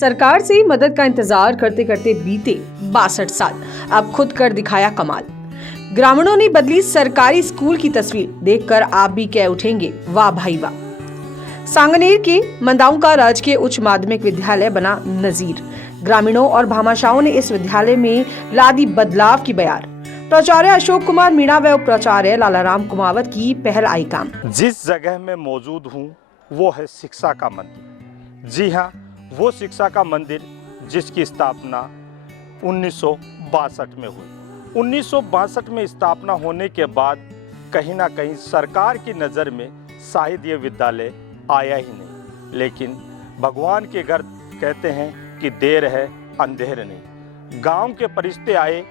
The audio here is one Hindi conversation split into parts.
सरकार से मदद का इंतजार करते करते बीते 62 साल, अब खुद कर दिखाया कमाल। ग्रामीणों ने बदली सरकारी स्कूल की तस्वीर, देखकर आप भी कह उठेंगे वाह भाई वाह। सांगनेर के मंदाऊ का राजकीय उच्च माध्यमिक विद्यालय बना नजीर। ग्रामीणों और भामाशाहों ने इस विद्यालय में ला दी बदलाव की बयार। प्राचार्य अशोक कुमार मीणा व प्राचार्य लालाराम कुमावत की पहल आई काम। जिस जगह में मौजूद हूँ वो है शिक्षा का मंदिर। जी हाँ, वो शिक्षा का मंदिर जिसकी स्थापना 1962 में हुई। 1962 में स्थापना होने के बाद कहीं ना कहीं सरकार की नज़र में शायद ये विद्यालय आया ही नहीं, लेकिन भगवान के घर कहते हैं कि देर है अंधेर नहीं। गांव के फरिश्ते आए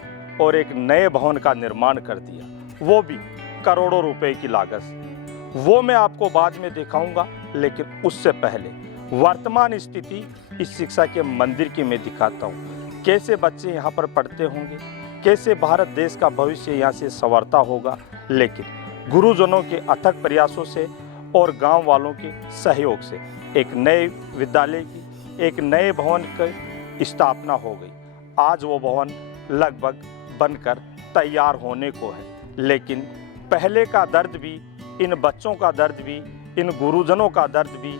और एक नए भवन का निर्माण कर दिया, वो भी करोड़ों रुपए की लागत से। वो मैं आपको बाद में दिखाऊंगा, लेकिन उससे पहले वर्तमान स्थिति इस शिक्षा के मंदिर की मैं दिखाता हूँ। कैसे बच्चे यहाँ पर पढ़ते होंगे, कैसे भारत देश का भविष्य यहाँ से संवरता होगा। लेकिन गुरुजनों के अथक प्रयासों से और गांव वालों के सहयोग से एक नए विद्यालय की, एक नए भवन की स्थापना हो गई। आज वो भवन लगभग बनकर तैयार होने को है, लेकिन पहले का दर्द भी, इन बच्चों का दर्द भी, इन गुरुजनों का दर्द भी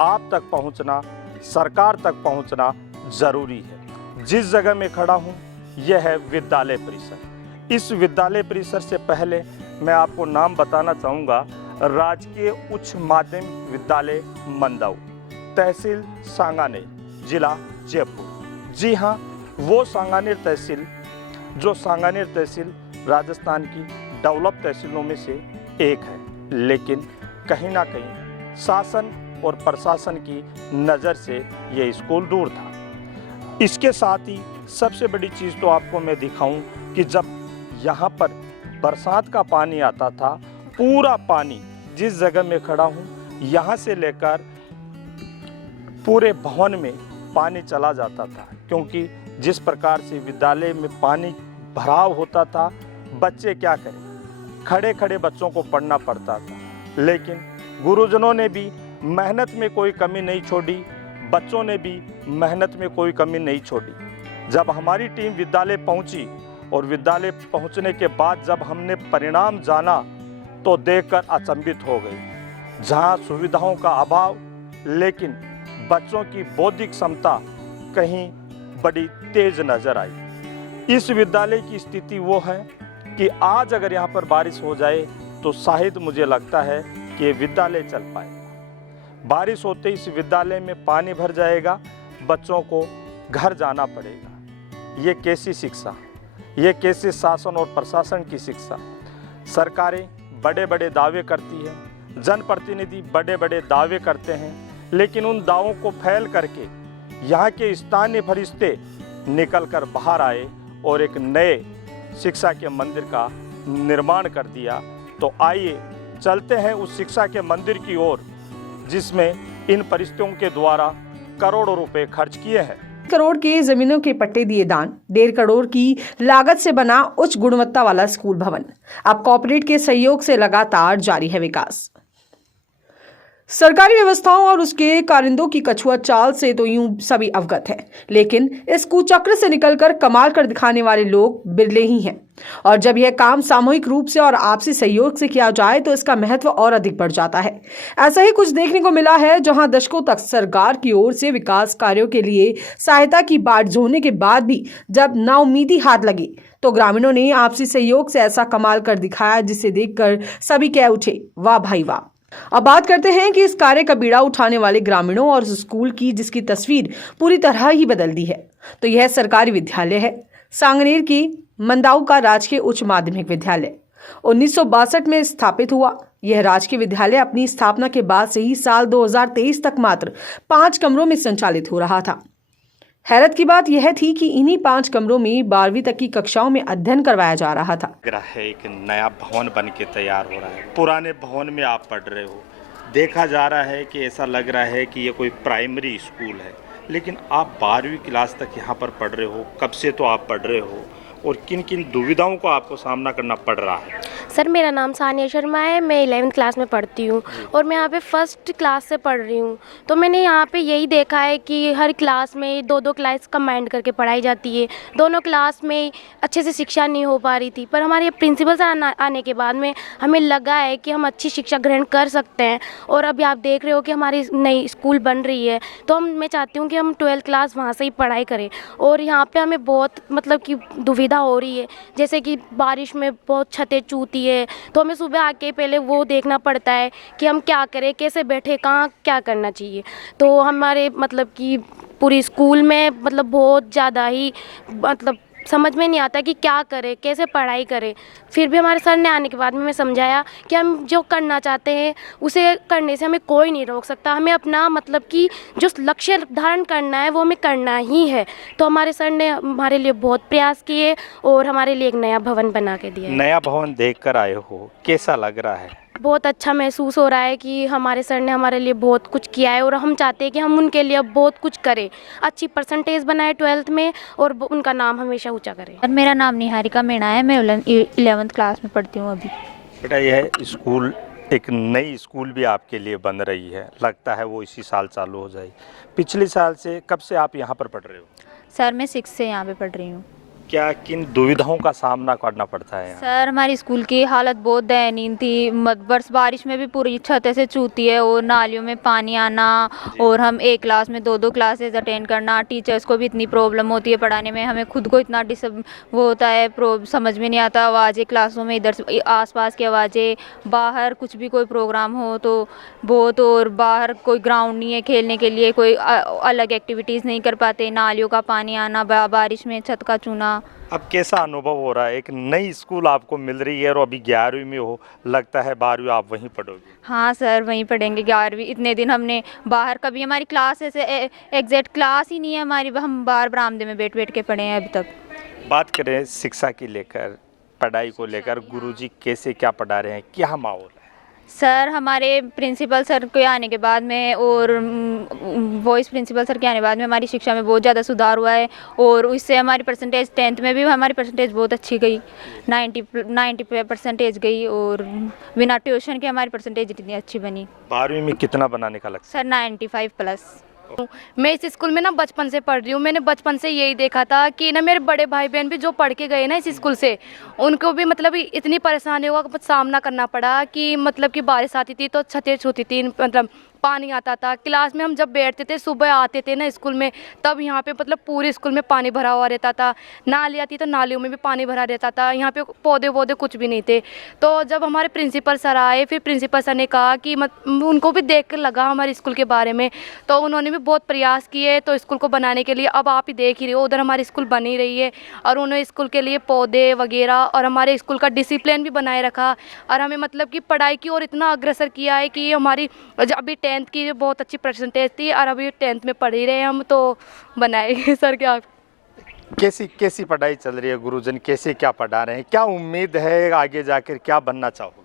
आप तक पहुंचना, सरकार तक पहुंचना जरूरी है। जिस जगह में खड़ा हूं यह है विद्यालय परिसर। इस विद्यालय परिसर से पहले मैं आपको नाम बताना चाहूँगा, राजकीय उच्च माध्यमिक विद्यालय मंदाऊ, तहसील सांगानेर, जिला जयपुर। जी हाँ, वो सांगानेर तहसील जो सांगानेर तहसील राजस्थान की डेवलप तहसीलों में से एक है, लेकिन कहीं ना कहीं शासन और प्रशासन की नज़र से ये स्कूल दूर था। इसके साथ ही सबसे बड़ी चीज़ तो आपको मैं दिखाऊं कि जब यहाँ पर बरसात का पानी आता था, पूरा पानी जिस जगह में खड़ा हूँ यहाँ से लेकर पूरे भवन में पानी चला जाता था, क्योंकि जिस प्रकार से विद्यालय में पानी भराव होता था, बच्चे क्या करें, खड़े खड़े बच्चों को पढ़ना पड़ता था। लेकिन गुरुजनों ने भी मेहनत में कोई कमी नहीं छोड़ी, बच्चों ने भी मेहनत में कोई कमी नहीं छोड़ी। जब हमारी टीम विद्यालय पहुंची और विद्यालय पहुंचने के बाद जब हमने परिणाम जाना तो देखकर अचंभित हो गई। जहां सुविधाओं का अभाव, लेकिन बच्चों की बौद्धिक क्षमता कहीं बड़ी तेज नजर आई। इस विद्यालय की स्थिति वो है कि आज अगर यहाँ पर बारिश हो जाए तो शायद मुझे लगता है कि ये विद्यालय चल पाएगा। बारिश होते ही इस विद्यालय में पानी भर जाएगा, बच्चों को घर जाना पड़ेगा। ये कैसी शिक्षा, ये कैसे शासन और प्रशासन की शिक्षा। सरकारें बड़े बड़े दावे करती है, जनप्रतिनिधि बड़े बड़े दावे करते हैं, लेकिन उन दावों को फैल करके यहाँ के स्थानीय फरिश्ते निकल कर बाहर आए और एक नए शिक्षा के मंदिर का निर्माण कर दिया। तो आइए चलते हैं उस शिक्षा के मंदिर की ओर, जिसमें इन फरिश्तों के द्वारा करोड़ों रुपए खर्च किए हैं। करोड़ के जमीनों के पट्टे दिए दान, 1.5 करोड़ की लागत से बना उच्च गुणवत्ता वाला स्कूल भवन। अब कॉर्पोरेट के सहयोग से लगातार जारी है विकास। सरकारी व्यवस्थाओं और उसके कारिंदों की कछुआ चाल से तो यूं सभी अवगत हैं, लेकिन इस कुचक्र से निकलकर कमाल कर दिखाने वाले लोग बिरले ही हैं। और जब यह काम सामूहिक रूप से और आपसी सहयोग से किया जाए तो इसका महत्व और अधिक बढ़ जाता है। ऐसा ही कुछ देखने को मिला है, जहां दशकों तक सरकार की ओर से विकास कार्यों के लिए सहायता की बाट जोड़ने के बाद भी जब नाउमीदी हाथ लगी तो ग्रामीणों ने आपसी सहयोग से ऐसा कमाल कर दिखाया, जिसे देखकर सभी कह उठे वाह भाई वाह। अब बात करते हैं कि इस कार्य का बीड़ा उठाने वाले ग्रामीणों और उस स्कूल की, जिसकी तस्वीर पूरी तरह ही बदल दी है। तो यह सरकारी विद्यालय है, सांगनेर की मंदाऊ का राजकीय उच्च माध्यमिक विद्यालय। 1962 में स्थापित हुआ यह राजकीय विद्यालय अपनी स्थापना के बाद से ही साल 2023 तक मात्र 5 कमरों में संचालित हो रहा था। हैरत की बात यह थी कि इन्हीं 5 कमरों में 12वीं तक की कक्षाओं में अध्ययन करवाया जा रहा था। एक नया भवन बन के तैयार हो रहा है, पुराने भवन में आप पढ़ रहे हो। देखा जा रहा है कि ऐसा लग रहा है कि ये कोई प्राइमरी स्कूल है, लेकिन आप 12वीं क्लास तक यहाँ पर पढ़ रहे हो। कब से तो आप पढ़ रहे हो, और किन किन दुविधाओं को आपको सामना करना पड़ रहा है? सर मेरा नाम सानिया शर्मा है, मैं 11वीं क्लास में पढ़ती हूँ और मैं यहाँ पे फर्स्ट क्लास से पढ़ रही हूँ। तो मैंने यहाँ पे यही देखा है कि हर क्लास में दो क्लास कंबाइंड करके पढ़ाई जाती है। दोनों क्लास में अच्छे से शिक्षा नहीं हो पा रही थी, पर हमारे प्रिंसिपल सर आने के बाद में हमें लगा है कि हम अच्छी शिक्षा ग्रहण कर सकते हैं। और अभी आप देख रहे हो कि हमारी नई स्कूल बन रही है, तो मैं चाहती हूँ कि हम 12th क्लास वहाँ से ही पढ़ाई करें। और यहाँ पर हमें बहुत मतलब कि दुविधा हो रही है, जैसे कि बारिश में बहुत छतें चूती है, तो हमें सुबह आके पहले वो देखना पड़ता है कि हम क्या करें, कैसे बैठे, कहाँ क्या करना चाहिए। तो हमारे मतलब कि पूरी स्कूल में मतलब बहुत ज़्यादा ही मतलब समझ में नहीं आता कि क्या करें, कैसे पढ़ाई करें। फिर भी हमारे सर ने आने के बाद में हमें समझाया कि हम जो करना चाहते हैं उसे करने से हमें कोई नहीं रोक सकता। हमें अपना मतलब कि जो लक्ष्य धारण करना है वो हमें करना ही है। तो हमारे सर ने हमारे लिए बहुत प्रयास किए और हमारे लिए एक नया भवन बना के दिया है। नया भवन देख कर आए हो, कैसा लग रहा है? बहुत अच्छा महसूस हो रहा है कि हमारे सर ने हमारे लिए बहुत कुछ किया है और हम चाहते हैं कि हम उनके लिए अब बहुत कुछ करें, अच्छी परसेंटेज बनाए 12th में और उनका नाम हमेशा ऊंचा करें। और मेरा नाम निहारिका मीणा है, मैं 11th क्लास में पढ़ती हूँ अभी। बेटा यह स्कूल, एक नई स्कूल भी आपके लिए बन रही है, लगता है वो इसी साल चालू हो जाएगी। पिछले साल से कब से आप यहाँ पर पढ़ रहे हो? सर मैं 6 से यहाँ पे पढ़ रही हूँ। क्या किन दुविधाओं का सामना करना पड़ता है यहाँ? सर हमारी स्कूल की हालत बहुत दयनीय थी, बारिश में भी पूरी छत से चूती है और नालियों में पानी आना, और हम एक क्लास में दो क्लासेस अटेंड करना। टीचर्स को भी इतनी प्रॉब्लम होती है पढ़ाने में, हमें खुद को इतना वो होता है, समझ में नहीं आता। आवाज़ें क्लासों में, इधर से आसपास की आवाज़ें, बाहर कुछ भी कोई प्रोग्राम हो तो बहुत, और बाहर कोई ग्राउंड नहीं है खेलने के लिए, कोई अलग एक्टिविटीज़ नहीं कर पाते। नालियों का पानी आना, बारिश में छत का चूना। अब कैसा अनुभव हो रहा है? एक नई स्कूल आपको मिल रही है और अभी 11वीं में हो, लगता है 12वीं आप वहीं पढ़ोगे? हाँ सर वहीं पढ़ेंगे 11वीं। इतने दिन हमने बाहर, कभी हमारी क्लास ऐसे एग्जैक्ट क्लास ही नहीं है हमारी, हम बाहर बरामदे में बैठ के पढ़े हैं अभी तक। बात करें शिक्षा की लेकर, पढ़ाई को लेकर, गुरुजी कैसे क्या पढ़ा रहे हैं, क्या माहौल है? सर हमारे प्रिंसिपल सर के आने के बाद में और वॉइस प्रिंसिपल सर के आने के बाद में हमारी शिक्षा में बहुत ज़्यादा सुधार हुआ है, और इससे हमारी परसेंटेज 10th में भी हमारी परसेंटेज बहुत अच्छी गई, 90 परसेंटेज गई, और बिना ट्यूशन के हमारी परसेंटेज इतनी अच्छी बनी। 12वीं में कितना बनाने का लक्ष्य? सर 95+। मैं इस स्कूल में ना बचपन से पढ़ रही हूँ। मैंने बचपन से यही देखा था कि ना मेरे बड़े भाई बहन भी जो पढ़ के गए ना इस स्कूल से, उनको भी मतलब इतनी परेशानियों का सामना करना पड़ा कि मतलब कि बारिश आती थी तो छतें छूती थी, मतलब पानी आता था। क्लास में हम जब बैठते थे, सुबह आते थे ना स्कूल में, तब यहाँ पे मतलब पूरे स्कूल में पानी भरा हुआ रहता था। नाली आती तो नालियों में भी पानी भरा रहता था। यहाँ पे पौधे वौधे कुछ भी नहीं थे। तो जब हमारे प्रिंसिपल सर आए, फिर प्रिंसिपल सर ने कहा कि उनको भी देख कर लगा हमारे स्कूल के बारे में, तो उन्होंने भी बहुत प्रयास किए तो स्कूल को बनाने के लिए। अब आप ही देख ही रहे हो, उधर हमारी स्कूल बन ही रही है, और उन्होंने स्कूल के लिए पौधे वगैरह और हमारे स्कूल का डिसिप्लिन भी बनाए रखा, और हमें मतलब कि पढ़ाई की ओर इतना अग्रसर किया है कि हमारी अभी 10th की बहुत अच्छी परसेंटेज थी, और अभी 10th में पढ़ ही रहे हैं हम, तो बनाएंगे सर। क्या कैसी पढ़ाई चल रही है? गुरुजन कैसे क्या पढ़ा रहे हैं? क्या उम्मीद है आगे जाकर क्या बनना चाहोगे?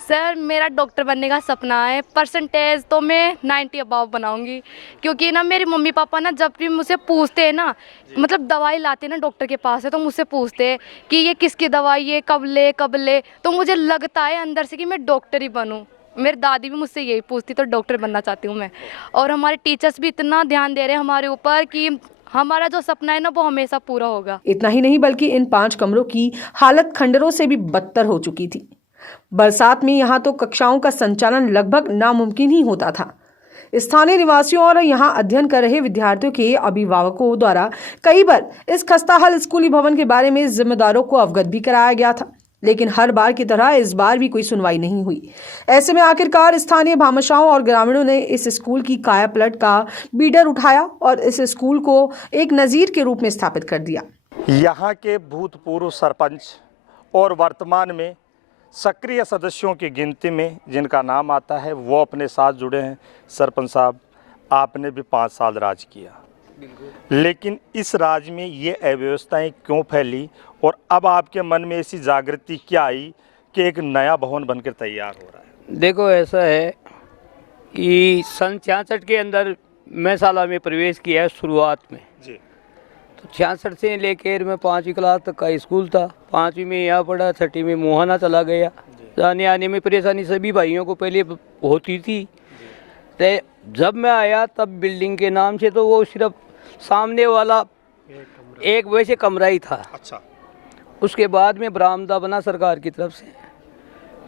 सर मेरा डॉक्टर बनने का सपना है। परसेंटेज तो मैं 90 अबाव बनाऊंगी, क्योंकि ना मेरे मम्मी पापा ना जब भी मुझसे पूछते हैं ना, मतलब दवाई लाते हैं ना डॉक्टर के पास है, तो मुझसे पूछते हैं कि ये किसकी दवाई है, कब ले, तो मुझे लगता है अंदर से कि मैं डॉक्टर ही बनूं। मेरी दादी भी मुझसे यही पूछती, तो डॉक्टर बनना चाहती हूँ मैं। और हमारे टीचर्स भी इतना ध्यान दे रहे हैं हमारे ऊपर कि हमारा जो सपना है ना वो हमेशा पूरा होगा। इतना ही नहीं बल्कि इन 5 कमरों की हालत खंडरों से भी बदतर हो चुकी थी। बरसात में यहाँ तो कक्षाओं का संचालन लगभग नामुमकिन ही होता था। स्थानीय निवासियों और यहाँ अध्ययन कर रहे विद्यार्थियों के अभिभावकों द्वारा कई बार इस खस्ताहाल स्कूली भवन के बारे में जिम्मेदारों को अवगत भी कराया गया था, लेकिन हर बार की तरह इस बार भी कोई सुनवाई नहीं हुई। ऐसे में आखिरकार स्थानीय भामाशाहों और ग्रामीणों ने इस स्कूल की कायापलट का बीडर उठाया और इस स्कूल को एक नजीर के रूप में स्थापित कर दिया। यहाँ के भूतपूर्व सरपंच और वर्तमान में सक्रिय सदस्यों की गिनती में जिनका नाम आता है वो अपने साथ जुड़े हैं। सरपंच साहब, आपने भी 5 साल राज किया, लेकिन इस राज में ये अव्यवस्थाएं क्यों फैली, और अब आपके मन में ऐसी जागृति क्या आई कि एक नया भवन बनकर तैयार हो रहा है? देखो ऐसा है कि सन 66 के अंदर मैं साला में प्रवेश किया है शुरुआत में। जी। 66 से लेकर मैं 5वीं क्लास तक का स्कूल था। 5वीं में यहाँ पढ़ा, 6वीं में मोहाना चला गया। जाने आने में परेशानी सभी भाइयों को पहले होती थी। तो जब मैं आया तब बिल्डिंग के नाम से तो वो सिर्फ सामने वाला एक वैसे कमरा ही था। अच्छा। उसके बाद में बरामदा बना सरकार की तरफ से।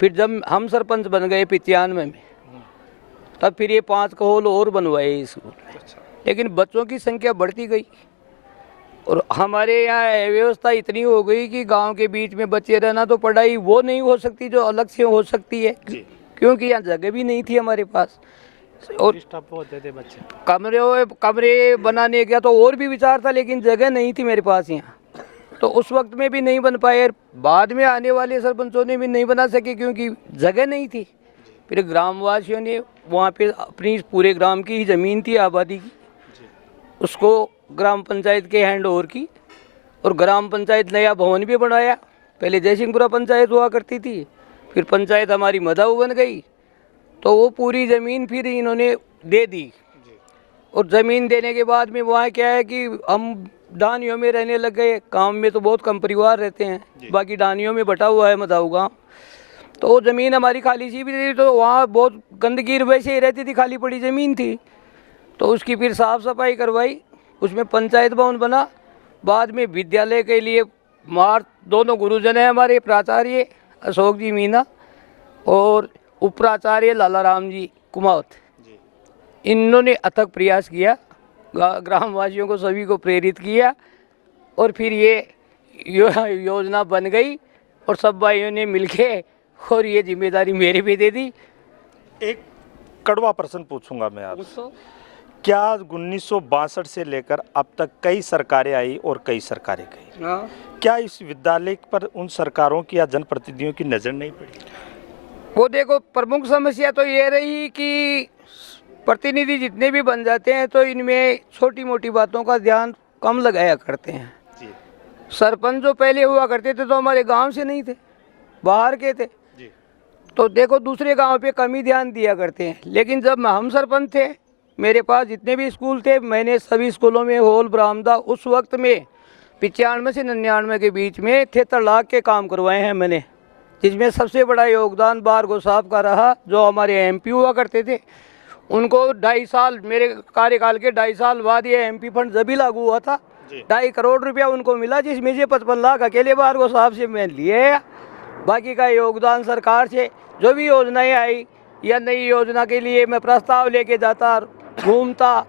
फिर जब हम सरपंच बन गए 95 में, तब फिर ये 5 हॉल और बनवाए इस स्कूल में। लेकिन बच्चों की संख्या बढ़ती गई और हमारे यहाँ व्यवस्था इतनी हो गई कि गांव के बीच में बच्चे रहना तो पढ़ाई वो नहीं हो सकती जो अलग से हो सकती है, क्योंकि यहाँ जगह भी नहीं थी हमारे पास। और होते थे बच्चे, कमरे बनाने का तो और भी विचार था, लेकिन जगह नहीं थी मेरे पास यहाँ। तो उस वक्त में भी नहीं बन पाए। बाद में आने वाले सरपंचों ने भी नहीं बना सके क्योंकि जगह नहीं थी। फिर ग्रामवासियों ने वहाँ पे अपनी पूरे ग्राम की ही ज़मीन थी आबादी की, उसको ग्राम पंचायत के हैंड ओवर की और ग्राम पंचायत नया भवन भी बनाया। पहले जयसिंहपुरा पंचायत हुआ करती थी, फिर पंचायत हमारी मदाऊ बन गई, तो वो पूरी ज़मीन फिर इन्होंने दे दी। और ज़मीन देने के बाद में वहाँ क्या है कि हम डानियों में रहने लग गए। गाँव में तो बहुत कम परिवार रहते हैं, बाकी डानियों में बटा हुआ है मदाऊ गाँव। तो वो ज़मीन हमारी खाली सी भी थी, तो वहाँ बहुत गंदगी वैसे ही रहती थी, खाली पड़ी ज़मीन थी। तो उसकी फिर साफ़ सफाई करवाई, उसमें पंचायत भवन बना। बाद में विद्यालय के लिए दोनों गुरुजन हैं हमारे, प्राचार्य अशोक जी मीना और उपप्राचार्य लाला राम जी कुमावत। इन्होंने अथक प्रयास किया, ग्रामवासियों को सभी को प्रेरित किया और फिर ये योजना बन गई और सब भाइयों ने मिलके और ये जिम्मेदारी मेरे पे दे दी। एक कड़वा प्रश्न पूछूंगा मैं आपसे, क्या 1962 से लेकर अब तक कई सरकारें आई और कई सरकारें गई, क्या इस विद्यालय पर उन सरकारों की या जनप्रतिनिधियों की नज़र नहीं पड़ी? वो देखो, प्रमुख समस्या तो ये रही कि प्रतिनिधि जितने भी बन जाते हैं तो इनमें छोटी मोटी बातों का ध्यान कम लगाया करते हैं। सरपंच जो पहले हुआ करते थे तो हमारे गांव से नहीं थे, बाहर के थे, तो देखो दूसरे गांव पे कम ही ध्यान दिया करते हैं। लेकिन जब हम सरपंच थे, मेरे पास जितने भी स्कूल थे, मैंने सभी स्कूलों में हॉल बरामदा उस वक्त में 95 से 99 के बीच में 73 लाख के काम करवाए हैं मैंने, जिसमें सबसे बड़ा योगदान बारगो साहब का रहा, जो हमारे MP हुआ करते थे। उनको 2.5 साल, मेरे कार्यकाल के 2.5 साल बाद ये MP फंड जब भी लागू हुआ था, 2.5 करोड़ रुपया उनको मिला, जिसमें से 55 लाख अकेले बारगो साहब से मैं लिए। बाकी का योगदान सरकार से जो भी योजनाएं आई या नई योजना के लिए मैं प्रस्ताव लेके जाता, घूमता,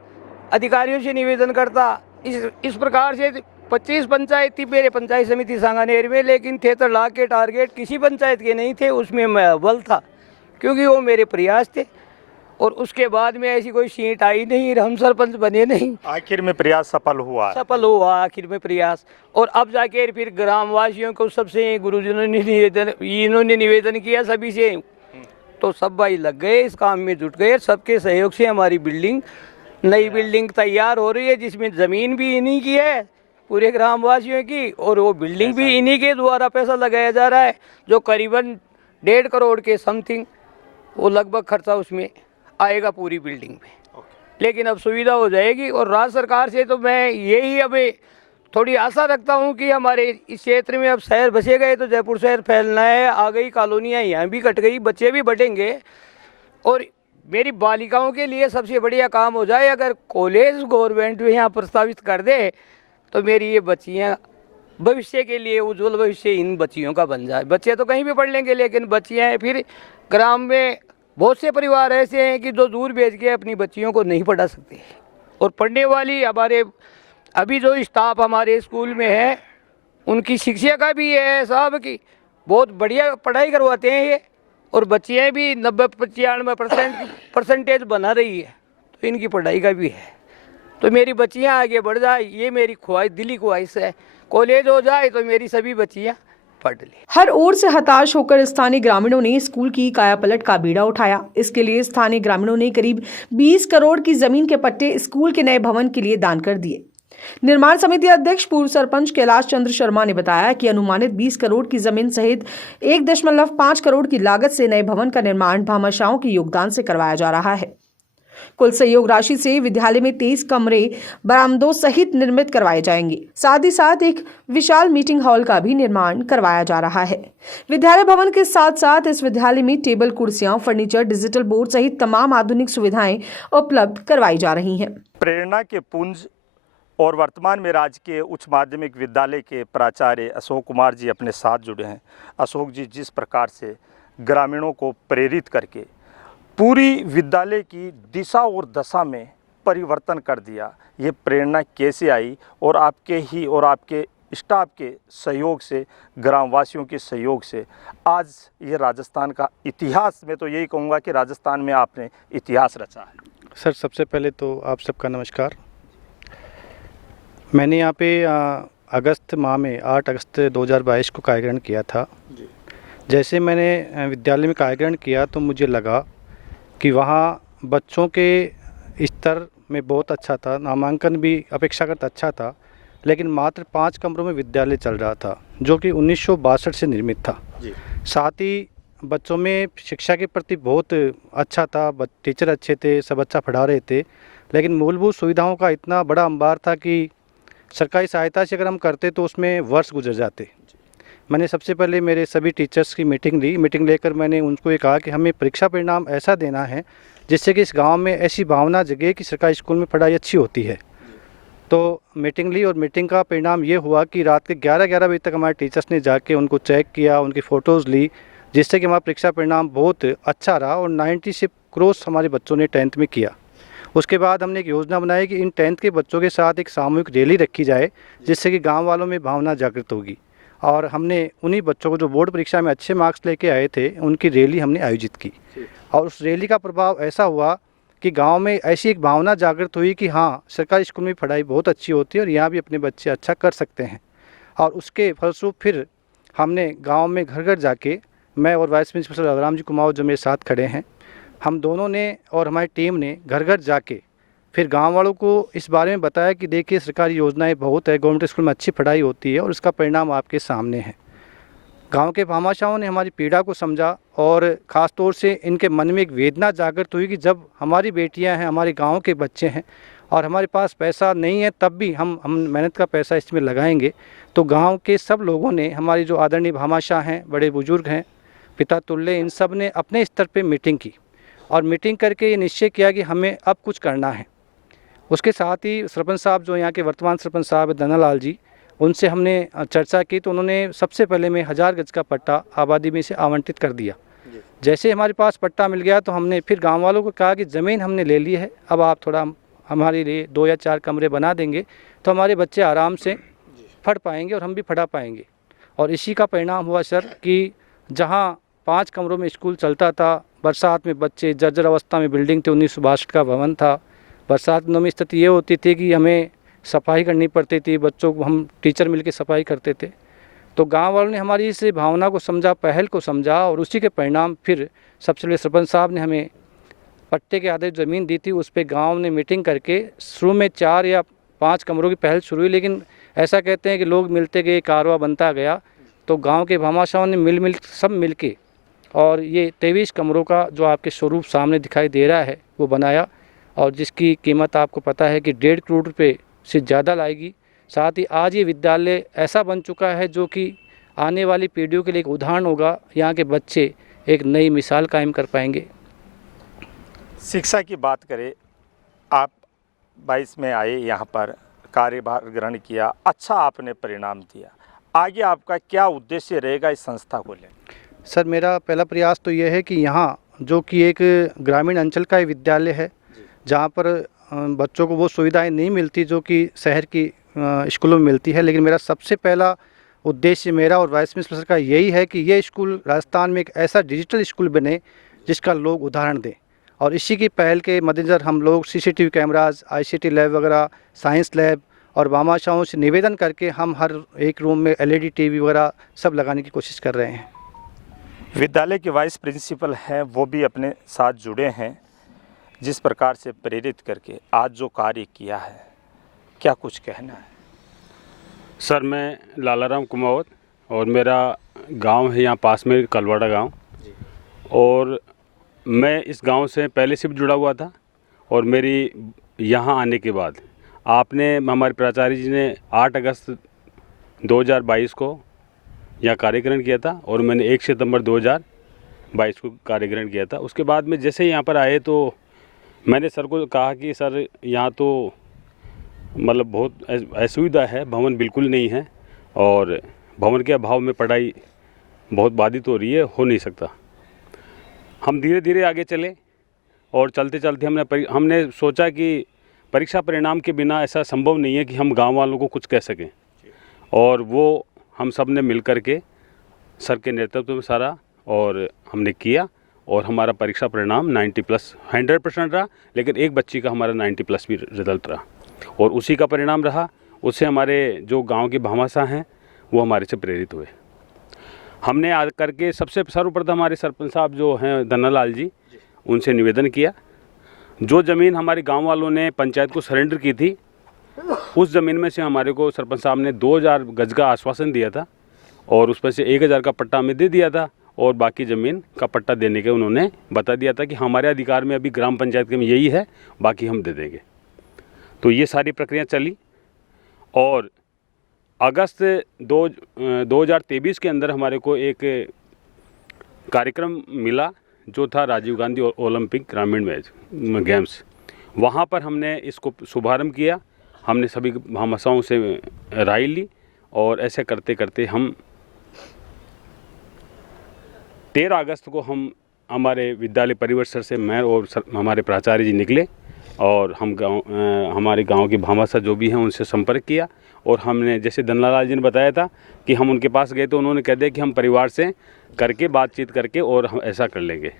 अधिकारियों से निवेदन करता। इस प्रकार से 25 पंचायत थी मेरे पंचायत समिति सांगानेर में, लेकिन 73 लाख के टारगेट किसी पंचायत के नहीं थे, उसमें मैं अव्वल था, क्योंकि वो मेरे प्रयास थे। और उसके बाद में ऐसी कोई सीट आई नहीं, हम सरपंच बने नहीं। आखिर में प्रयास सफल हुआ आखिर में प्रयास। और अब जाके फिर ग्रामवासियों को सबसे गुरुजनों ने इन्होंने निवेदन किया सभी से, तो सब भाई लग गए, इस काम में जुट गए। सबके सहयोग से हमारी नई बिल्डिंग तैयार हो रही है, जिसमें ज़मीन भी इन्हीं की है पूरे ग्रामवासियों की, और वो बिल्डिंग भी इन्हीं के द्वारा पैसा लगाया जा रहा है, जो करीबन 1.5 करोड़ के समथिंग वो लगभग खर्चा उसमें आएगा पूरी बिल्डिंग में। लेकिन अब सुविधा हो जाएगी। और राज्य सरकार से तो मैं यही अब थोड़ी आशा रखता हूँ कि हमारे इस क्षेत्र में अब शहर बसे गए तो जयपुर शहर फैलना है, आ गई कॉलोनियाँ यहाँ भी कट गई, बच्चे भी बढ़ेंगे। और मेरी बालिकाओं के लिए सबसे बढ़िया काम हो जाए, अगर कॉलेज गवर्नमेंट यहाँ प्रस्तावित कर दे तो मेरी ये बच्चियाँ भविष्य के लिए उज्जवल भविष्य इन बच्चियों का बन जाए। बच्चे तो कहीं भी पढ़ लेंगे, लेकिन बच्चियाँ फिर ग्राम में बहुत से परिवार ऐसे हैं कि जो दूर भेज के अपनी बच्चियों को नहीं पढ़ा सकते। और पढ़ने वाली हमारे अभी जो स्टाफ हमारे स्कूल में है, उनकी शिक्षा का भी है साहब की बहुत बढ़िया पढ़ाई करवाते हैं ये, और बच्चियाँ भी 90-95% परसेंटेज बना रही है, तो इनकी पढ़ाई का भी है। तो मेरी बच्चियाँ आगे बढ़ जाए, ये मेरी ख्वाहिश, दिली ख्वाहिश है। कॉलेज हो जाए तो मेरी सभी बच्चियाँ पढ़ ले। हर ओर से हताश होकर स्थानीय ग्रामीणों ने स्कूल की कायापलट का बीड़ा उठाया। इसके लिए स्थानीय ग्रामीणों ने करीब 20 करोड़ की जमीन के पट्टे स्कूल के नए भवन के लिए दान कर दिए। निर्माण समिति अध्यक्ष पूर्व सरपंच कैलाश चंद्र शर्मा ने बताया कि अनुमानित 20 करोड़ की जमीन सहित 1.5 करोड़ की लागत से नए भवन का निर्माण भामाशाहों के योगदान से करवाया जा रहा है। कुल सहयोग राशि से विद्यालय में 23 कमरे बरामदों सहित निर्मित करवाए जाएंगे। साथ ही साथ एक विशाल मीटिंग हॉल का भी निर्माण करवाया जा रहा है। विद्यालय भवन के साथ साथ इस विद्यालय में टेबल, कुर्सियां, फर्नीचर, डिजिटल बोर्ड सहित तमाम आधुनिक सुविधाएं उपलब्ध करवाई जा रही हैं। प्रेरणा के पुंज और वर्तमान में राजकीय उच्च माध्यमिक विद्यालय के प्राचार्य अशोक कुमार जी अपने साथ जुड़े हैं। अशोक जी, जिस प्रकार से ग्रामीणों को प्रेरित करके पूरी विद्यालय की दिशा और दशा में परिवर्तन कर दिया, ये प्रेरणा कैसे आई और आपके स्टाफ के सहयोग से, ग्रामवासियों के सहयोग से आज ये राजस्थान का इतिहास, मैं तो यही कहूँगा कि राजस्थान में आपने इतिहास रचा है। सर, सबसे पहले तो आप सबका नमस्कार। मैंने यहाँ पे अगस्त माह में 8 अगस्त 2022 को कार्यग्रहण किया था। जैसे मैंने विद्यालय में कार्यग्रहण किया तो मुझे लगा कि वहाँ बच्चों के स्तर में बहुत अच्छा था, नामांकन भी अपेक्षाकृत अच्छा था, लेकिन मात्र 5 कमरों में विद्यालय चल रहा था जो कि 1962 से निर्मित था। साथ ही बच्चों में शिक्षा के प्रति बहुत अच्छा था, टीचर अच्छे थे, सब अच्छा पढ़ा रहे थे, लेकिन मूलभूत सुविधाओं का इतना बड़ा अंबार था कि सरकारी सहायता से अगर हम करते तो उसमें वर्ष गुजर जाते। मैंने सबसे पहले मेरे सभी टीचर्स की मीटिंग लेकर मैंने उनको ये कहा कि हमें परीक्षा परिणाम ऐसा देना है जिससे कि इस गांव में ऐसी भावना जगे कि सरकारी स्कूल में पढ़ाई अच्छी होती है। तो मीटिंग ली और मीटिंग का परिणाम ये हुआ कि रात के 11 बजे तक हमारे टीचर्स ने जाके उनको चेक किया, उनकी फ़ोटोज़ ली, जिससे कि हमारा परीक्षा परिणाम बहुत अच्छा रहा और 90 से क्रॉस हमारे बच्चों ने 10th में किया। उसके बाद हमने एक योजना बनाई कि इन 10th के बच्चों के साथ एक सामूहिक रैली रखी जाए जिससे कि गांव वालों में भावना जागृत होगी, और हमने उन्हीं बच्चों को जो बोर्ड परीक्षा में अच्छे मार्क्स लेके आए थे उनकी रैली हमने आयोजित की। और उस रैली का प्रभाव ऐसा हुआ कि गांव में ऐसी एक भावना जागृत हुई कि हाँ, सरकारी स्कूल में पढ़ाई बहुत अच्छी होती है और यहाँ भी अपने बच्चे अच्छा कर सकते हैं। और उसके फलस्वरूप फिर हमने गाँव में घर घर जाके, मैं और वाइस प्रिंसिपल राजाराम जी कुमार जो मेरे साथ खड़े हैं, हम दोनों ने और हमारी टीम ने घर घर जाके फिर गांव वालों को इस बारे में बताया कि देखिए सरकारी योजनाएं बहुत है, गवर्नमेंट स्कूल में अच्छी पढ़ाई होती है और इसका परिणाम आपके सामने है। गांव के भामाशाहों ने हमारी पीड़ा को समझा और ख़ास तौर से इनके मन में एक वेदना जागृत हुई कि जब हमारी बेटियां हैं, हमारे गाँव के बच्चे हैं और हमारे पास पैसा नहीं है, तब भी हम मेहनत का पैसा इसमें लगाएंगे। तो गाँव के सब लोगों ने, हमारी जो आदरणीय भामाशाह हैं, बड़े बुजुर्ग हैं, पिता तुल्य, इन सब ने अपने स्तर पर मीटिंग की और मीटिंग करके ये निश्चय किया कि हमें अब कुछ करना है। उसके साथ ही सरपंच साहब, जो यहाँ के वर्तमान सरपंच साहब धनालाल जी, उनसे हमने चर्चा की तो उन्होंने सबसे पहले में 1000 गज का पट्टा आबादी में से आवंटित कर दिया। जैसे हमारे पास पट्टा मिल गया तो हमने फिर गांव वालों को कहा कि ज़मीन हमने ले ली है, अब आप थोड़ा हमारे लिए 2 या 4 कमरे बना देंगे तो हमारे बच्चे आराम से पढ़ पाएंगे और हम भी पढ़ा पाएंगे। और इसी का परिणाम हुआ सर कि जहाँ 5 कमरों में स्कूल चलता था, बरसात में बच्चे जर्जर अवस्था में, बिल्डिंग थी, 1962 का भवन था, बरसात दिनों में स्थिति ये होती थी कि हमें सफाई करनी पड़ती थी, बच्चों को हम टीचर मिलकर सफाई करते थे। तो गांव वालों ने हमारी इस भावना को समझा, पहल को समझा और उसी के परिणाम फिर सबसे पहले सरपंच साहब ने हमें पट्टे के आधे ज़मीन दी थी, उस पर गांव ने मीटिंग करके शुरू में 4 या 5 कमरों की पहल शुरू हुई, लेकिन ऐसा कहते हैं कि लोग मिलते गए, कारवा बनता गया। तो गाँव के भामाशाहों ने सब मिल के और ये 23 कमरों का जो आपके स्वरूप सामने दिखाई दे रहा है वो बनाया, और जिसकी कीमत आपको पता है कि 1.5 करोड़ रुपये से ज़्यादा लाएगी। साथ ही आज ये विद्यालय ऐसा बन चुका है जो कि आने वाली पीढ़ियों के लिए एक उदाहरण होगा, यहाँ के बच्चे एक नई मिसाल कायम कर पाएंगे। शिक्षा की बात करें, आप 22 में आए, यहाँ पर कार्यभार ग्रहण किया, अच्छा आपने परिणाम दिया, आगे आपका क्या उद्देश्य रहेगा इस संस्था को लेकर? सर, मेरा पहला प्रयास तो यह है कि यहाँ जो कि एक ग्रामीण अंचल का विद्यालय है, जहाँ पर बच्चों को वो सुविधाएं नहीं मिलती जो कि शहर की स्कूलों में मिलती है, लेकिन मेरा सबसे पहला उद्देश्य मेरा और वाइस प्रिंसिपल का यही है कि ये स्कूल राजस्थान में एक ऐसा डिजिटल स्कूल बने जिसका लोग उदाहरण दें। और इसी की पहल के मद्देनज़र हम लोग CCTV कैमराज, ICT लैब वगैरह, साइंस लैब और भामाशाहों से निवेदन करके हम हर एक रूम में LED TV वगैरह सब लगाने की कोशिश कर रहे हैं। विद्यालय के वाइस प्रिंसिपल हैं, वो भी अपने साथ जुड़े हैं। जिस प्रकार से प्रेरित करके आज जो कार्य किया है, क्या कुछ कहना है? सर, मैं लालाराम कुमावत और मेरा गांव है यहाँ पास में कलवाड़ा गांव, और मैं इस गांव से पहले से भी जुड़ा हुआ था और मेरी यहाँ आने के बाद आपने, हमारे प्राचार्य जी ने 8 अगस्त 2022 को यहाँ कार्यक्रम किया था और मैंने 1 सितंबर 2022 को कार्यक्रम किया था। उसके बाद में जैसे यहाँ पर आए तो मैंने सर को कहा कि सर यहाँ तो मतलब बहुत असुविधा है, भवन बिल्कुल नहीं है और भवन के अभाव में पढ़ाई बहुत बाधित हो रही है, हो नहीं सकता। हम धीरे धीरे आगे चले और चलते चलते हमने सोचा कि परीक्षा परिणाम के बिना ऐसा संभव नहीं है कि हम गांव वालों को कुछ कह सकें, और वो हम सब ने मिल कर के सर के नेतृत्व में सारा और हमने किया और हमारा परीक्षा परिणाम 90+ 100% रहा, लेकिन एक बच्ची का हमारा 90+ भी रिजल्ट रहा और उसी का परिणाम रहा। उससे हमारे जो गांव के भामाशाह हैं वो हमारे से प्रेरित हुए। हमने आ करके सबसे सर्वप्रथम हमारे सरपंच साहब जो हैं धन्नालाल जी, उनसे निवेदन किया, जो ज़मीन हमारे गांव वालों ने पंचायत को सरेंडर की थी उस ज़मीन में से हमारे को सरपंच साहब ने 2000 गज का आश्वासन दिया था और उस पर से 1000 का पट्टा हमें दे दिया था और बाकी ज़मीन का पट्टा देने के उन्होंने बता दिया था कि हमारे अधिकार में अभी ग्राम पंचायत के में यही है, बाकी हम दे देंगे। तो ये सारी प्रक्रिया चली और अगस्त 2023 के अंदर हमारे को एक कार्यक्रम मिला जो था राजीव गांधी ओलंपिक ग्रामीण गेम्स। वहाँ पर हमने इसको शुभारंभ किया, हमने सभी भामाशाहों से राय ली और ऐसे करते करते हम 13 अगस्त को हम हमारे विद्यालय परिसर से मैं और हमारे प्राचार्य जी निकले और हम हमारे गांव के भामाशाह जो भी हैं उनसे संपर्क किया और हमने, जैसे धन्नालाल जी ने बताया था कि हम उनके पास गए तो उन्होंने कह दिया कि हम परिवार से करके बातचीत करके और हम ऐसा कर लेंगे।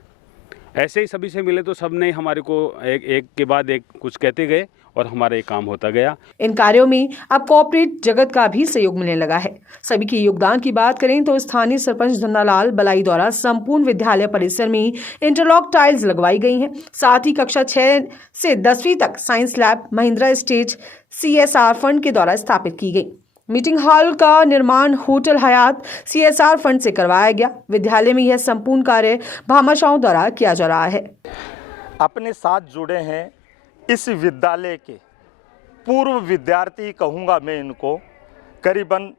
ऐसे ही सभी से मिले तो सब ने हमारे को एक के बाद एक कुछ कहते गए और हमारा ये काम होता गया। इन कार्यों में अब कॉर्पोरेट जगत का भी सहयोग मिलने लगा है। सभी के योगदान की बात करें तो स्थानीय सरपंच धन्नालाल बलाई द्वारा संपूर्ण विद्यालय परिसर में इंटरलॉक टाइल्स लगवाई गई हैं। साथ ही कक्षा 6 से 10वीं तक science lab Mahindra stage CSR fund के द्वारा स्थापित की गई। मीटिंग हॉल का निर्माण होटल हयात CSR फंड से करवाया गया। विद्यालय में यह संपूर्ण कार्य भामाशाहों द्वारा किया जा रहा है। अपने साथ जुड़े हैं इस विद्यालय के पूर्व विद्यार्थी कहूँगा मैं इनको, करीबन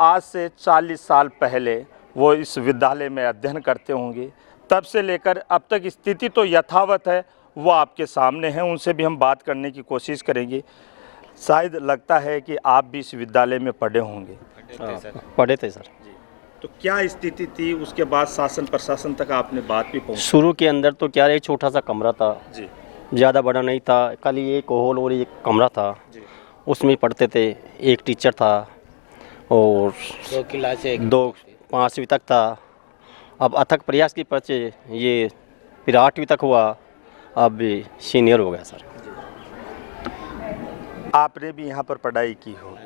आज से 40 साल पहले वो इस विद्यालय में अध्ययन करते होंगे। तब से लेकर अब तक स्थिति तो यथावत है, वो आपके सामने है, उनसे भी हम बात करने की कोशिश करेंगे। शायद लगता है कि आप भी इस विद्यालय में पढ़े होंगे। पढ़े थे सर। तो क्या स्थिति थी, उसके बाद शासन प्रशासन तक आपने बात भी पहुँची? शुरू के अंदर तो क्या एक छोटा सा कमरा था जी, ज़्यादा बड़ा नहीं था, खाली एक हॉल और एक कमरा था जी। उसमें पढ़ते थे, एक टीचर था और 2 क्लास 5वीं तक था। अब अथक प्रयास की बच्चे ये फिर 8वीं तक हुआ, अब सीनियर हो गया सर। आपने भी यहाँ पर पढ़ाई की हो,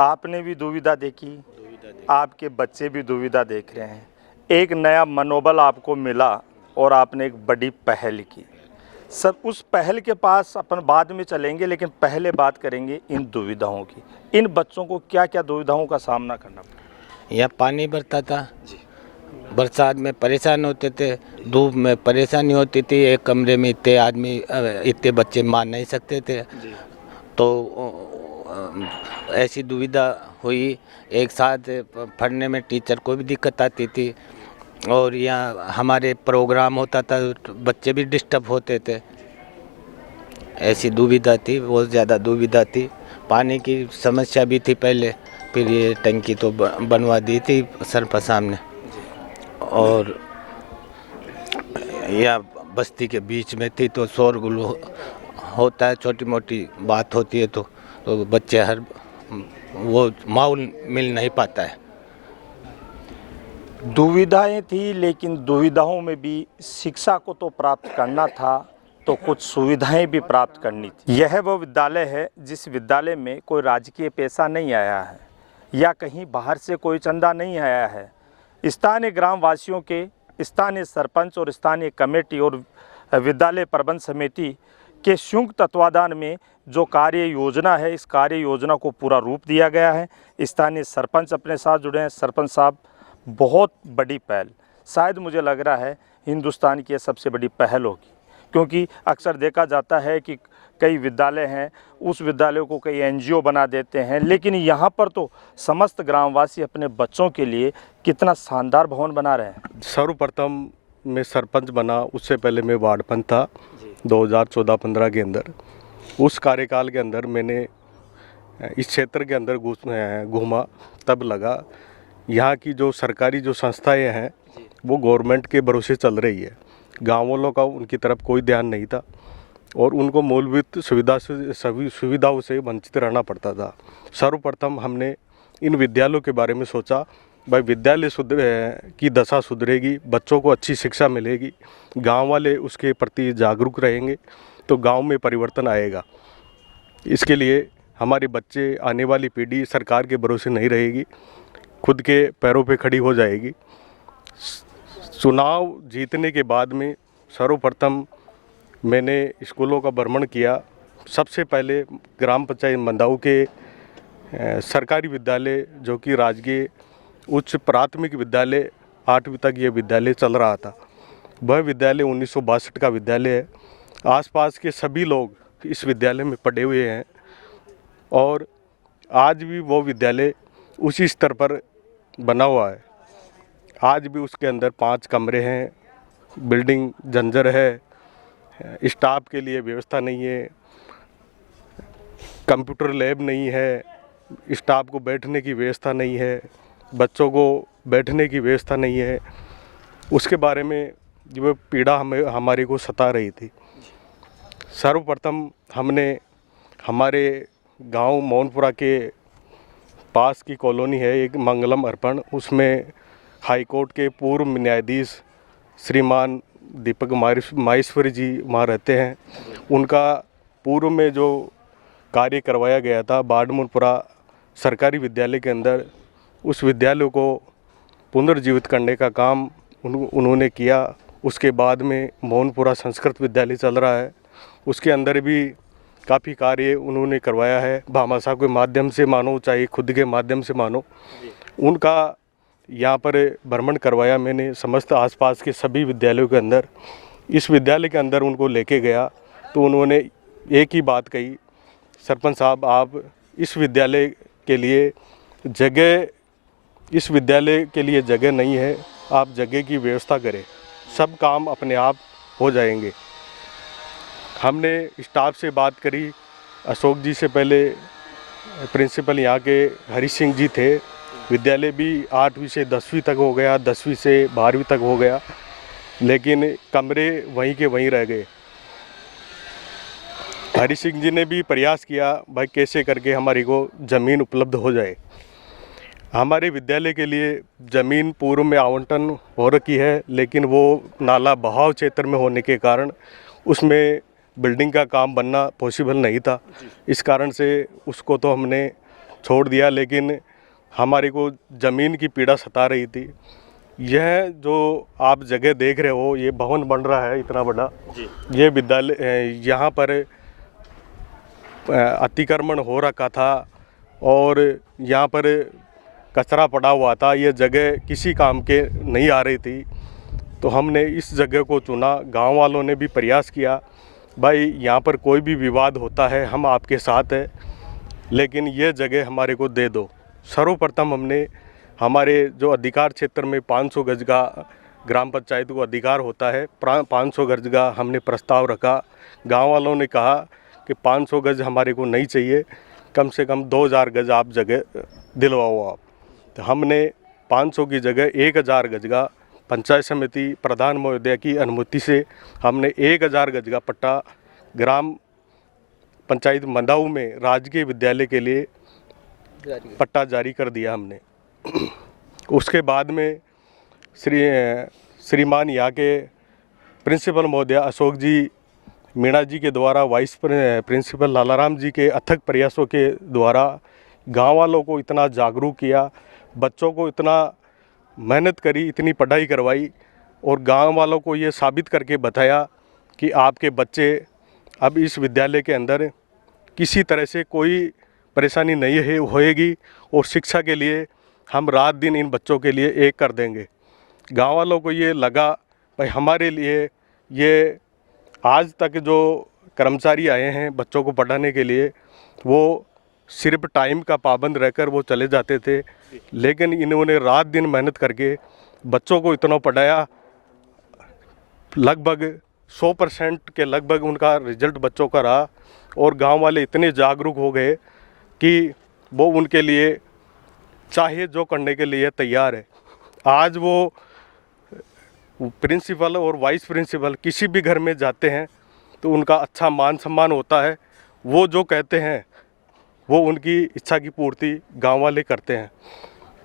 आपने भी दुविधा देखी, आपके बच्चे भी दुविधा देख रहे हैं। एक नया मनोबल आपको मिला और आपने एक बड़ी पहल की। सब उस पहल के पास अपन बाद में चलेंगे, लेकिन पहले बात करेंगे इन दुविधाओं की। इन बच्चों को क्या क्या दुविधाओं का सामना करना पड़ा? यहाँ पानी भरता था, बरसात में परेशान होते थे, धूप में परेशानी होती थी, एक कमरे में इतने बच्चे मार नहीं सकते थे, तो ऐसी दुविधा हुई। एक साथ पढ़ने में टीचर को भी दिक्कत आती थी और यहाँ हमारे प्रोग्राम होता था तो बच्चे भी डिस्टर्ब होते थे। ऐसी दुविधा थी, बहुत ज़्यादा दुविधा थी। पानी की समस्या भी थी पहले, फिर ये टंकी तो बनवा दी थी सरपंच साहब ने। और यह बस्ती के बीच में थी तो शोरगुल होता है, छोटी मोटी बात होती है तो बच्चे वो माहौल मिल नहीं पाता है। दुविधाएं थी, लेकिन दुविधाओं में भी शिक्षा को तो प्राप्त करना था, तो कुछ सुविधाएं भी प्राप्त करनी थी। यह वो विद्यालय है जिस विद्यालय में कोई राजकीय पैसा नहीं आया है या कहीं बाहर से कोई चंदा नहीं आया है। स्थानीय ग्राम वासियों के, स्थानीय सरपंच और स्थानीय कमेटी और विद्यालय प्रबंध समिति के संयुक्त तत्वाधान में जो कार्य योजना है, इस कार्य योजना को पूरा रूप दिया गया है। स्थानीय सरपंच अपने साथ जुड़े हैं। सरपंच साहब, बहुत बड़ी पहल, शायद मुझे लग रहा है हिंदुस्तान की यह सबसे बड़ी पहल होगी, क्योंकि अक्सर देखा जाता है कि कई विद्यालय हैं, उस विद्यालयों को कई एनजीओ बना देते हैं, लेकिन यहाँ पर तो समस्त ग्रामवासी अपने बच्चों के लिए कितना शानदार भवन बना रहे हैं। सर्वप्रथम मैं सरपंच बना, उससे पहले मैं वार्ड पंच था 2014-15 के अंदर। उस कार्यकाल के अंदर मैंने इस क्षेत्र के अंदर घूमा, तब लगा यहाँ की जो सरकारी जो संस्थाएं हैं वो गवर्नमेंट के भरोसे चल रही है। गाँव वालों का उनकी तरफ कोई ध्यान नहीं था और उनको मूलभूत सुविधाओं से वंचित रहना पड़ता था। सर्वप्रथम हमने इन विद्यालयों के बारे में सोचा, भाई विद्यालय की दशा सुधरेगी, बच्चों को अच्छी शिक्षा मिलेगी, गांव वाले उसके प्रति जागरूक रहेंगे तो गांव में परिवर्तन आएगा। इसके लिए हमारे बच्चे, आने वाली पीढ़ी सरकार के भरोसे नहीं रहेगी, खुद के पैरों पे खड़ी हो जाएगी। चुनाव जीतने के बाद में सर्वप्रथम मैंने स्कूलों का भ्रमण किया। सबसे पहले ग्राम पंचायत मंदाऊ के सरकारी विद्यालय जो कि राजकीय उच्च प्राथमिक विद्यालय 8वीं तक ये विद्यालय चल रहा था, वह विद्यालय 1962 का विद्यालय है। आसपास के सभी लोग इस विद्यालय में पढ़े हुए हैं और आज भी वो विद्यालय उसी स्तर पर बना हुआ है। आज भी उसके अंदर 5 कमरे हैं, बिल्डिंग जंजर है, स्टाफ के लिए व्यवस्था नहीं है, कंप्यूटर लैब नहीं है, स्टाफ को बैठने की व्यवस्था नहीं है, बच्चों को बैठने की व्यवस्था नहीं है। उसके बारे में जो पीड़ा हमारे को सता रही थी। सर्वप्रथम हमने हमारे गांव मोहनपुरा के पास की कॉलोनी है एक मंगलम अर्पण, उसमें हाई कोर्ट के पूर्व न्यायाधीश श्रीमान दीपक माहेश्वरी जी वहाँ रहते हैं। उनका पूर्व में जो कार्य करवाया गया था बाडमुरपुरा सरकारी विद्यालय के अंदर, उस विद्यालय को पुनर्जीवित करने का काम उन्होंने किया। उसके बाद में मोहनपुरा संस्कृत विद्यालय चल रहा है, उसके अंदर भी काफ़ी कार्य उन्होंने करवाया है। भामाशाह के माध्यम से मानो, चाहे खुद के माध्यम से मानो, उनका यहाँ पर भ्रमण करवाया मैंने समस्त आसपास के सभी विद्यालयों के अंदर। इस विद्यालय के अंदर उनको लेके गया तो उन्होंने एक ही बात कही, सरपंच साहब आप इस विद्यालय के लिए जगह नहीं है, आप जगह की व्यवस्था करें, सब काम अपने आप हो जाएंगे। हमने स्टाफ से बात करी, अशोक जी से पहले प्रिंसिपल यहाँ के हरी सिंह जी थे। विद्यालय भी 8वीं से 10वीं तक हो गया, 10वीं से 12वीं तक हो गया, लेकिन कमरे वहीं के वहीं रह गए। हरी सिंह जी ने भी प्रयास किया, भाई कैसे करके हमारी को ज़मीन उपलब्ध हो जाए। हमारे विद्यालय के लिए ज़मीन पूर्व में आवंटन हो रखी है, लेकिन वो नाला बहाव क्षेत्र में होने के कारण उसमें बिल्डिंग का काम बनना पॉसिबल नहीं था। इस कारण से उसको तो हमने छोड़ दिया, लेकिन हमारे को ज़मीन की पीड़ा सता रही थी। यह जो आप जगह देख रहे हो, ये भवन बन रहा है इतना बड़ा, ये विद्यालय, यहाँ पर अतिक्रमण हो रखा था और यहाँ पर कचरा पड़ा हुआ था। ये जगह किसी काम के नहीं आ रही थी, तो हमने इस जगह को चुना। गांव वालों ने भी प्रयास किया, भाई यहाँ पर कोई भी विवाद होता है हम आपके साथ हैं, लेकिन ये जगह हमारे को दे दो। सर्वप्रथम हमने हमारे जो अधिकार क्षेत्र में 500 गज का ग्राम पंचायत को अधिकार होता है, 500 गज का हमने प्रस्ताव रखा। गांव वालों ने कहा कि 500 गज हमारे को नहीं चाहिए, कम से कम 2000 गज आप जगह दिलवाओ आप। तो हमने 500 की जगह 1000 गज का पंचायत समिति प्रधान महोदय की अनुमति से हमने 1000 गज का पट्टा ग्राम पंचायत मंदाऊ में राजकीय विद्यालय के लिए पट्टा जारी कर दिया हमने। उसके बाद में श्रीमान यहाँ के प्रिंसिपल महोदय अशोक जी मीणा जी के द्वारा, वाइस प्रिंसिपल लालाराम जी के अथक प्रयासों के द्वारा गांव वालों को इतना जागरूक किया, बच्चों को इतना मेहनत करी, इतनी पढ़ाई करवाई और गांव वालों को ये साबित करके बताया कि आपके बच्चे अब इस विद्यालय के अंदर किसी तरह से कोई परेशानी नहीं होएगी और शिक्षा के लिए हम रात दिन इन बच्चों के लिए एक कर देंगे। गांव वालों को ये लगा भाई हमारे लिए ये आज तक जो कर्मचारी आए हैं बच्चों को पढ़ाने के लिए, वो सिर्फ टाइम का पाबंद रहकर वो चले जाते थे, लेकिन इन्होंने रात दिन मेहनत करके बच्चों को इतना पढ़ाया। लगभग 100% के लगभग उनका रिजल्ट बच्चों का रहा और गांव वाले इतने जागरूक हो गए कि वो उनके लिए चाहे जो करने के लिए तैयार है। आज वो प्रिंसिपल और वाइस प्रिंसिपल किसी भी घर में जाते हैं तो उनका अच्छा मान सम्मान होता है। वो जो कहते हैं वो उनकी इच्छा की पूर्ति गांव वाले करते हैं।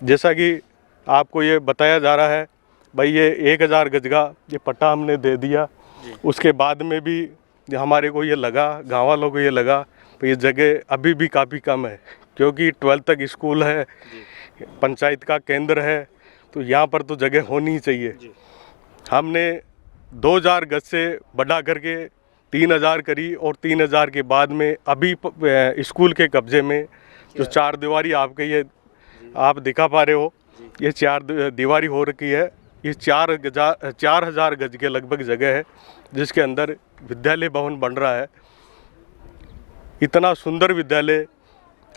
जैसा कि आपको ये बताया जा रहा है, भाई ये 1000 गज का ये पट्टा हमने दे दिया, उसके बाद में भी हमारे को ये लगा, गाँव वालों को ये लगा तो ये जगह अभी भी काफ़ी कम है, क्योंकि 12th तक स्कूल है, पंचायत का केंद्र है, तो यहाँ पर तो जगह होनी ही चाहिए। हमने 2000 गज से बढ़ा करके 3000 करी और 3000 के बाद में अभी स्कूल के कब्जे में जो 4 दीवारी आपके ये आप दिखा पा रहे हो, ये 4 दीवारी हो रखी है। ये 4000 गज के लगभग जगह है जिसके अंदर विद्यालय भवन बन रहा है। इतना सुंदर विद्यालय,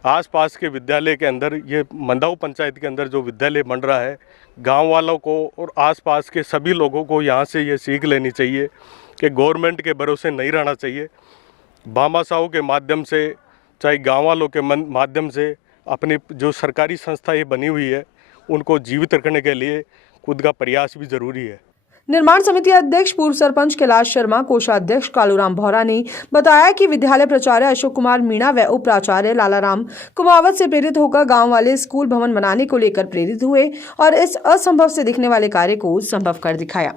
आसपास के विद्यालय के अंदर, ये मंदाऊ पंचायत के अंदर जो विद्यालय बन रहा है, गांव वालों को और आसपास के सभी लोगों को यहाँ से ये सीख लेनी चाहिए कि गवर्नमेंट के भरोसे नहीं रहना चाहिए। भामाशाहों के माध्यम से, चाहे गांव वालों के माध्यम से अपनी जो सरकारी संस्था ये बनी हुई है उनको जीवित रखने के लिए खुद का प्रयास भी जरूरी है। निर्माण समिति अध्यक्ष पूर्व सरपंच कैलाश शर्मा, कोषाध्यक्ष कालूराम भौरा ने बताया कि विद्यालय प्राचार्य अशोक कुमार मीणा व उप प्राचार्य लालाराम कुमावत से प्रेरित होकर गांव वाले स्कूल भवन बनाने को लेकर प्रेरित हुए और इस असंभव से दिखने वाले कार्य को संभव कर दिखाया।